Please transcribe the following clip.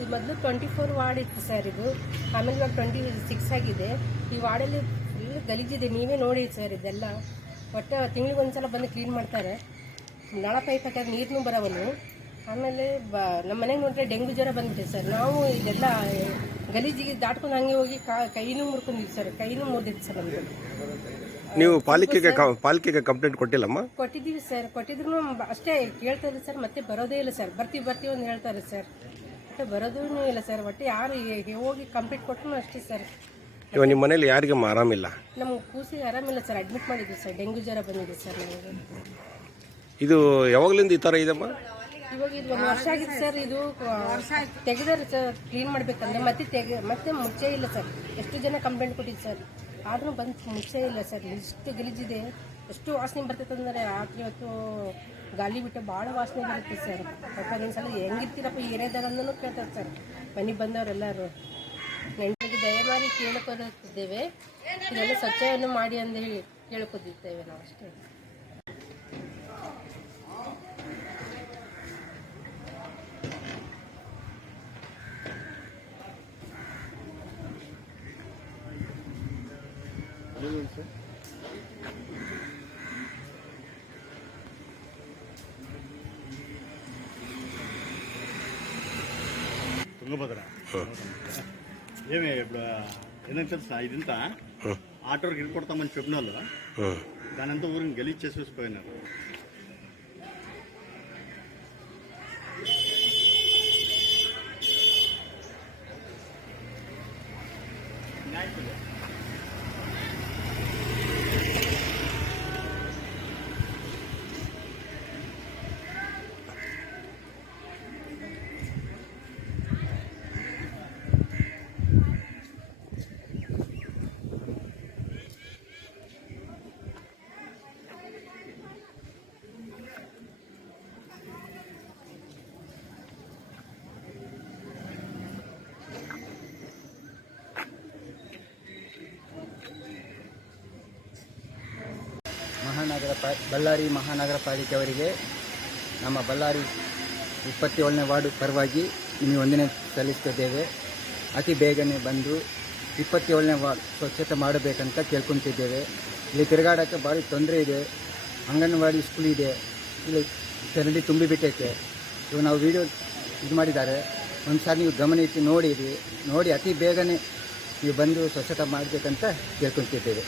ಈ ಮೊದಲು 24 ವಾರ್ಡ್ ಇತ್ತು ಸರ್ ಇದು. ಆಮೇಲೆ ಇವಾಗ 26 ಆಗಿದೆ. ಈ ವಾರ್ಡಲ್ಲಿ ಫುಲ್ ಗಲೀಜಿದೆ, ನೀವೇ ನೋಡಿ ಸರ್. ಇದೆಲ್ಲ ಒಟ್ಟು ತಿಂಗಳಿಗೊಂದ್ಸಲ ಬಂದು ಕ್ಲೀನ್ ಮಾಡ್ತಾರೆ. ನಳ ಪೈಪ್ ಹಾಕಿದ್ರೆ ನೀರನ್ನೂ ಬರೋವನು. ಆಮೇಲೆ ನಮ್ಮ ಮನೆಗೆ ನೋಡಿದ್ರೆ ಡೆಂಗು ಜ್ವರ ಬಂದ್ಬಿಟ್ಟೆ ಸರ್. ನಾವು ಇದೆಲ್ಲ ಗಲೀಜಿಗೆ ದಾಟ್ಕೊಂಡು ಹಂಗೆ ಹೋಗಿ ಕೈನೂ ಮುರ್ಕೊಂಡಿದ್ವಿ ಸರ್, ಕೈನೂ ಮುರಿದಿತ್ತು ಸರ್ ನಮ್ಮದು. ನೀವು ಪಾಲಿಕೆಗೆ ಕಂಪ್ಲೇಂಟ್ ಕೊಟ್ಟಿಲ್ಲಮ್ಮ? ಕೊಟ್ಟಿದ್ದೀವಿ ಸರ್. ಕೊಟ್ಟಿದ್ರು ಅಷ್ಟೇ ಕೇಳ್ತಾರೆ ಸರ್, ಮತ್ತೆ ಬರೋದೇ ಇಲ್ಲ ಸರ್. ಬರ್ತೀವಿ ಅಂತ ಹೇಳ್ತಾರೆ ಸರ್, ಮತ್ತೆ ಬರೋದೂ ಇಲ್ಲ ಸರ್. ಒಟ್ಟು ಯಾರು ಹೋಗಿ ಕಂಪ್ಲೇಂಟ್ ಕೊಟ್ಟರು ಅಷ್ಟೇ ಸರ್. ಇವಾಗ ನಿಮ್ಮ ಮನೇಲಿ ಯಾರಿಗಮ್ಮ ಆರಾಮಿಲ್ಲ? ನಮ್ಮ ಕೂಸಿಗೆ ಆರಾಮಿಲ್ಲ ಸರ್, ಅಡ್ಮಿಟ್ ಮಾಡಿದ್ವಿ ಸರ್. ಡೆಂಗು ಜ್ವರ ಬಂದಿದೆ ಸರ್ ನಮಗೆ. ಇದು ಯಾವಾಗಲಿಂದ ಈ ಥರ ಇದೆಮ್ಮ? ಇವಾಗ ಇದು 1 ವರ್ಷ ಆಗಿದೆ ಸರ್. ಇದು ತೆಗೆದಾರೆ ಸರ್, ಕ್ಲೀನ್ ಮಾಡ್ಬೇಕಂದ್ರೆ ಮತ್ತೆ ಮುಚ್ಚೇ ಇಲ್ಲ ಸರ್. ಎಷ್ಟು ಜನ ಕಂಪ್ಲೇಂಟ್ ಕೊಟ್ಟಿದ್ದು ಸರ್, ಆದ್ರೂ ಬಂದು ಮುಚ್ಚೇ ಇಲ್ಲ ಸರ್. ಇಷ್ಟು ಗಲೀಜಿದೆ, ಎಷ್ಟು ವಾಸನೆ ಬರ್ತೈತೆ ಅಂದರೆ ರಾತ್ರಿ ಹೊತ್ತು ಗಾಳಿ ಬಿಟ್ಟು ಭಾಳ ವಾಸನೆ ಬರುತ್ತೆ ಸರ್. ಒಂದ್ಸಲ ಹೆಂಗಿರ್ತೀರಪ್ಪ ಈ ಏರಿಯಾದಾಗಂದೂ ಕೇಳ್ತಾರೆ ಸರ್ ಮನೆಗೆ ಬಂದವರೆಲ್ಲರೂ. ನೆಂಟರಿಗೆ ದಯಮಾಡಿ ಕೇಳ್ಕೊತಿದ್ದೇವೆ, ಇದೆಲ್ಲ ಸ್ವಚ್ಛವನ್ನು ಮಾಡಿ ಅಂತ ಹೇಳಿ ಕೇಳ್ಕೊತಿದ್ದೇವೆ ನಾವು ಅಷ್ಟೇ. తుంగభద్ర ఏమే ఇప్పుడు ఏంటంటే ఇదంతా ఆటోకి ఇరుకొడతామని చెప్పిన వాళ్ళు దానంతా ఊరిని గలీజ్ చేసేసిపోయినారు. ಬಳ್ಳಾರಿ ಮಹಾನಗರ ಪಾಲಿಕೆಯವರಿಗೆ ನಮ್ಮ ಬಳ್ಳಾರಿ 27ನೇ ವಾರ್ಡ್ ಪರವಾಗಿ ನಿಮಗೆ ವಂದನೆ ಸಲ್ಲಿಸುತ್ತಿದ್ದೇವೆ. ಅತಿ ಬೇಗನೆ ಬಂದು 27ನೇ ವಾರ್ಡ್ ಸ್ವಚ್ಛತೆ ಮಾಡಬೇಕಂತ ಕೇಳ್ಕೊತಿದ್ದೇವೆ. ಇಲ್ಲಿ ತಿರುಗಾಡೋಕ್ಕೆ ಭಾರಿ ತೊಂದರೆ ಇದೆ. ಅಂಗನವಾಡಿ ಸ್ಕೂಲ್ ಇದೆ, ಇಲ್ಲಿ ಚರಂಡಿ ತುಂಬಿಬಿಟ್ಟೈತೆ. ಇವು ನಾವು ವಿಡಿಯೋ ಇದು ಮಾಡಿದ್ದಾರೆ, ಒಂದು ಸಾರಿ ನೀವು ಗಮನಿಸಿ ನೋಡಿ ಅತಿ ಬೇಗನೆ ನೀವು ಬಂದು ಸ್ವಚ್ಛತೆ ಮಾಡಬೇಕಂತ ಕೇಳ್ಕೊತಿದ್ದೇವೆ.